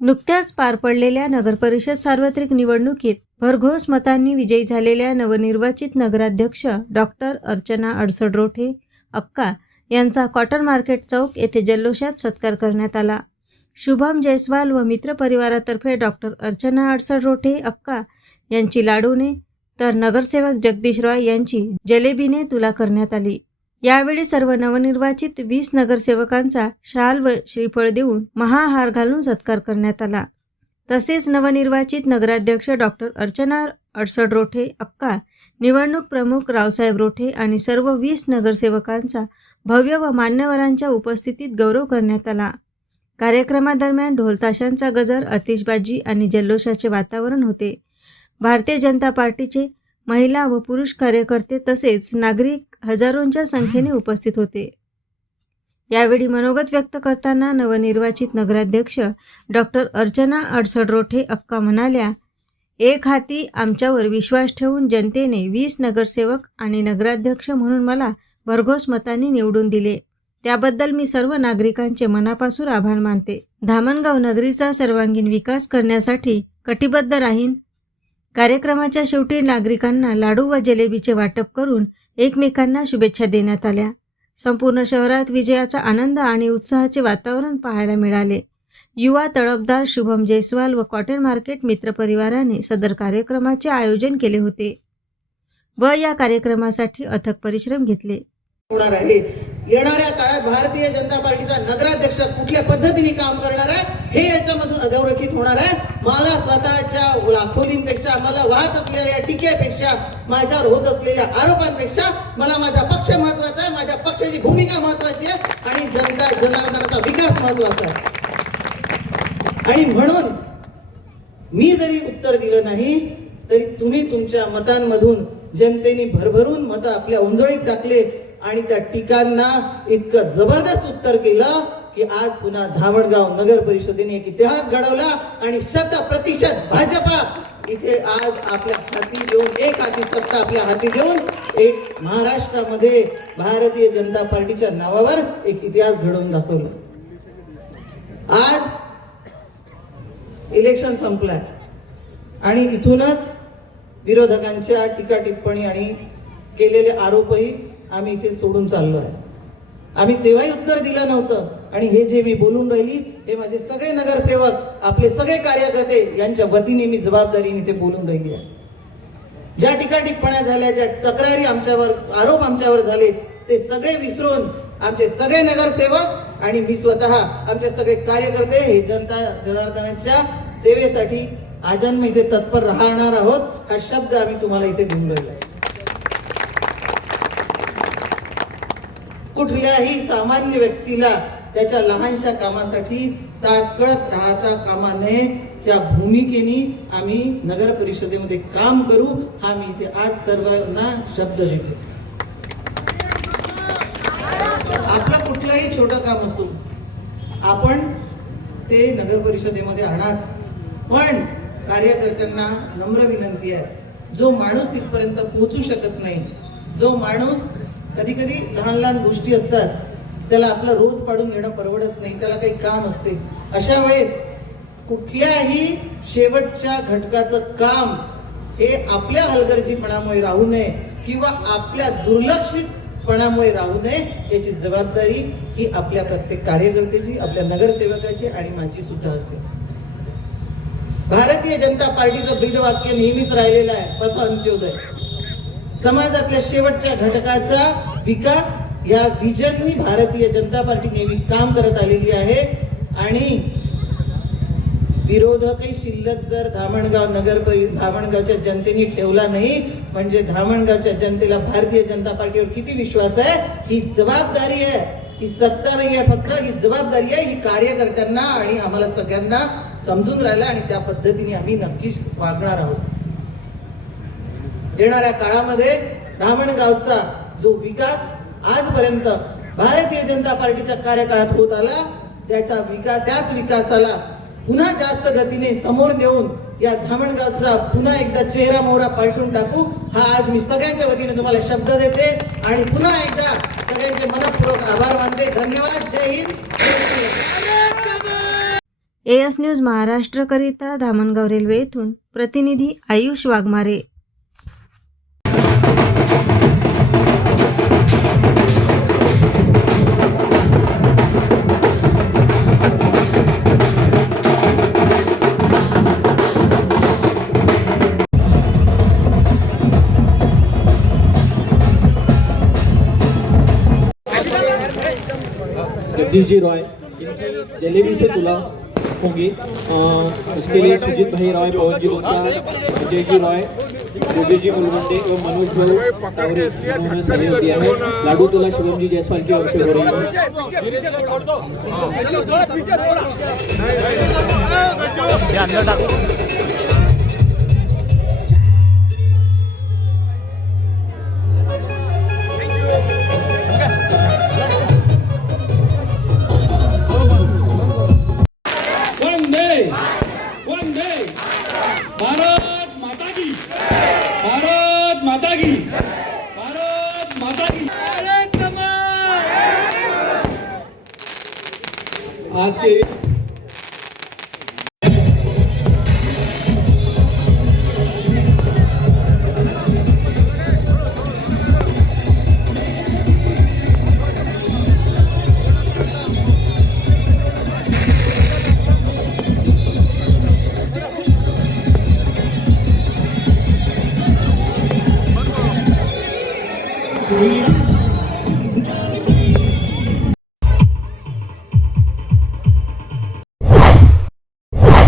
नुकत्याच पार पडलेल्या नगरपरिषद सार्वत्रिक निवडणुकीत भरघोस मतांनी विजयी झालेल्या नवनिर्वाचित नगराध्यक्ष डॉक्टर अर्चना अडसडरोठे अक्का यांचा कॉटन मार्केट चौक येथे जल्लोषात सत्कार करण्यात आला. शुभम जयस्वाल व मित्रपरिवारातर्फे डॉक्टर अर्चना अडसडरोठे अक्का यांची लाडूने तर नगरसेवक जगदीश रॉय यांची जलेबीने तुला करण्यात आली. यावेळी सर्व नवनिर्वाचित वीस नगरसेवकांचा शाल व श्रीफळ देऊन महाहार घालून सत्कार करण्यात आला. तसेच नवनिर्वाचित नगराध्यक्ष डॉक्टर अर्चना अडसड रोठे अक्का निवडणूक प्रमुख रावसाहेब रोठे आणि सर्व वीस नगरसेवकांचा भव्य व मान्यवरांच्या उपस्थितीत गौरव करण्यात आला. कार्यक्रमादरम्यान ढोलताशांचा गजर आतिषबाजी आणि जल्लोषाचे वातावरण होते. भारतीय जनता पार्टीचे महिला व पुरुष कार्यकर्ते तसेच नागरिक हजारोंच्या संख्येने उपस्थित होते. यावेळी मनोगत व्यक्त करताना नवनिर्वाचित नगराध्यक्ष डॉक्टर अर्चना अडसडरोठे अक्का म्हणाल्या एक हाती आमच्यावर विश्वास ठेवून जनतेने वीस नगरसेवक आणि नगराध्यक्ष म्हणून मला भरघोस मतांनी निवडून दिले. त्याबद्दल मी सर्व नागरिकांचे मनापासून आभार मानते. धामणगाव नगरीचा सर्वांगीण विकास करण्यासाठी कटिबद्ध राहीन कार्यक्रमाच्या शेवटी नागरिकांना लाडू व जलेबीचे वाटप करून एकमेकांना शुभेच्छा देण्यात आल्या. संपूर्ण शहरात विजयाचा आनंद आणि उत्साहाचे वातावरण पाहायला मिळाले. युवा तळपदार शुभम जयस्वाल व कॉटन मार्केट मित्रपरिवाराने सदर कार्यक्रमाचे आयोजन केले होते. व या कार्यक्रमासाठी अथक परिश्रम घेतले. होणार आहे. येणाऱ्या काळात भारतीय जनता पार्टीचा नगराध्यक्ष कुठल्या पद्धतीने काम करणार आहे हे याच्यामधून अधोरेखित होणार आहे. मला स्वतःच्या लाखोलींपेक्षा मला वाहत असलेल्या टीकेपेक्षा माझ्यावर होत असलेल्या आरोपांपेक्षा मला माझा पक्ष महत्त्वाचा आहे माझ्या पक्षाची भूमिका महत्वाची आहे आणि जनता जनार्दनाचा विकास महत्त्वाचा आहे. आणि म्हणून मी जरी उत्तर दिलं नाही तरी तुम्ही तुमच्या मतांमधून जनतेने भरभरून मतं आपल्या उंजळीत टाकले आणि त्या टीकांना इतकं जबरदस्त उत्तर केलं की आज पुन्हा धामणगाव नगर परिषदेने एक इतिहास घडवला आणि शत प्रतिशत भाजपा इथे आज आपल्या हाती घेऊन एक हाती सत्ता आपल्या हाती घेऊन एक महाराष्ट्रामध्ये भारतीय जनता पार्टीच्या नावावर एक इतिहास घडवून दाखवला. आज इलेक्शन संपलाय. आणि इथूनच विरोधकांच्या टीका टिप्पणी आणि केलेले आरोपही आम्ही इथे सोडून चाललो आहे. आम्ही तेव्हाही उत्तर दिलं नव्हतं. आणि हे जे मी बोलून राहिली हे माझे सगळे नगरसेवक आपले सगळे कार्यकर्ते यांच्या वतीने मी जबाबदारीने ते बोलून राहिली आहे. ज्या टीका झाल्या ज्या तक्रारी आमच्यावर आरोप आमच्यावर झाले ते सगळे विसरून आमचे सगळे नगरसेवक आणि मी स्वतः आमचे सगळे कार्यकर्ते हे जनता जनार्दनाच्या सेवेसाठी आजन्म इथे तत्पर राहणार आहोत हा शब्द आम्ही तुम्हाला इथे देऊन राहिलो आहे. कुठल्याही सामान्य व्यक्तीला त्याच्या लहानशा कामासाठी तात्कळत राहता कामा नये. त्या भूमिकेने आम्ही नगर परिषदेमध्ये काम करू. हा मी इथे आज सर्वांना शब्द देते. आपलं कुठलंही छोटं काम असो आपण ते नगर परिषदेमध्ये आणाच. पण कार्यकर्त्यांना नम्र विनंती आहे जो माणूस तिथपर्यंत पोहोचू शकत नाही जो माणूस कधी कधी लहान लहान गोष्टी असतात त्याला आपला रोज पाडून घेणं परवडत नाही त्याला काही काम असते. अशा वेळेस कुठल्याही शेवटच्या घटकाचं काम हे आपल्या हलगर्जीपणामुळे राहू नये किंवा आपल्या दुर्लक्षितपणामुळे राहू नये याची जबाबदारी ही आपल्या प्रत्येक कार्यकर्त्याची आपल्या नगरसेवकाची आणि माझी सुद्धा असेल भारतीय जनता पार्टीचं ब्रीदवाक्य नेहमीच राहिलेलं आहे पथ अंत्योदय. समाजातल्या शेवटच्या घटकाचा विकास या विजननी भारतीय जनता पार्टी नेहमी काम करत आलेली आहे. आणि विरोधकही शिल्लक जर धामणगाव नगर परि धामणगावच्या जनतेने ठेवला नाही म्हणजे धामणगावच्या जनतेला भारतीय जनता पार्टीवर किती विश्वास आहे? ही जबाबदारी आहे. ही सत्ता नाही आहे फक्त ही जबाबदारी आहे ही कार्यकर्त्यांना आणि आम्हाला सगळ्यांना समजून राहिलं आणि त्या पद्धतीने आम्ही नक्कीच वागणार आहोत. येणाऱ्या काळामध्ये धामणगावचा जो विकास आजपर्यंत भारतीय जनता पार्टीच्या कार्यकाळात होत आला त्याचा विकास त्याच विकासाला पुन्हा जास्त गतीने समोर नेऊन या धामणगावचा पुन्हा एकदा चेहरा मोहरा पालटून टाकू हा आज मी सगळ्यांच्या वतीने तुम्हाला शब्द देते आणि पुन्हा एकदा सगळ्यांचे मनपूर्वक आभार मानते. धन्यवाद. जय हिंद. एस न्यूज महाराष्ट्रकरिता धामणगाव रेल्वे येथून प्रतिनिधी आयुष वाघमारे. जगदीश जी रॉय इनकी जलेबी से तुला होंगी। अ, उसके लिए सुजीत भाई रॉय पवन जी गुप्ता विजय जी रॉय योगी जी मुलगुंडे एवं मनोज इन्होंने सहयोग दिया है। लाडू तुला शुभम जी जायसवाल की ओर से हो रही है। आज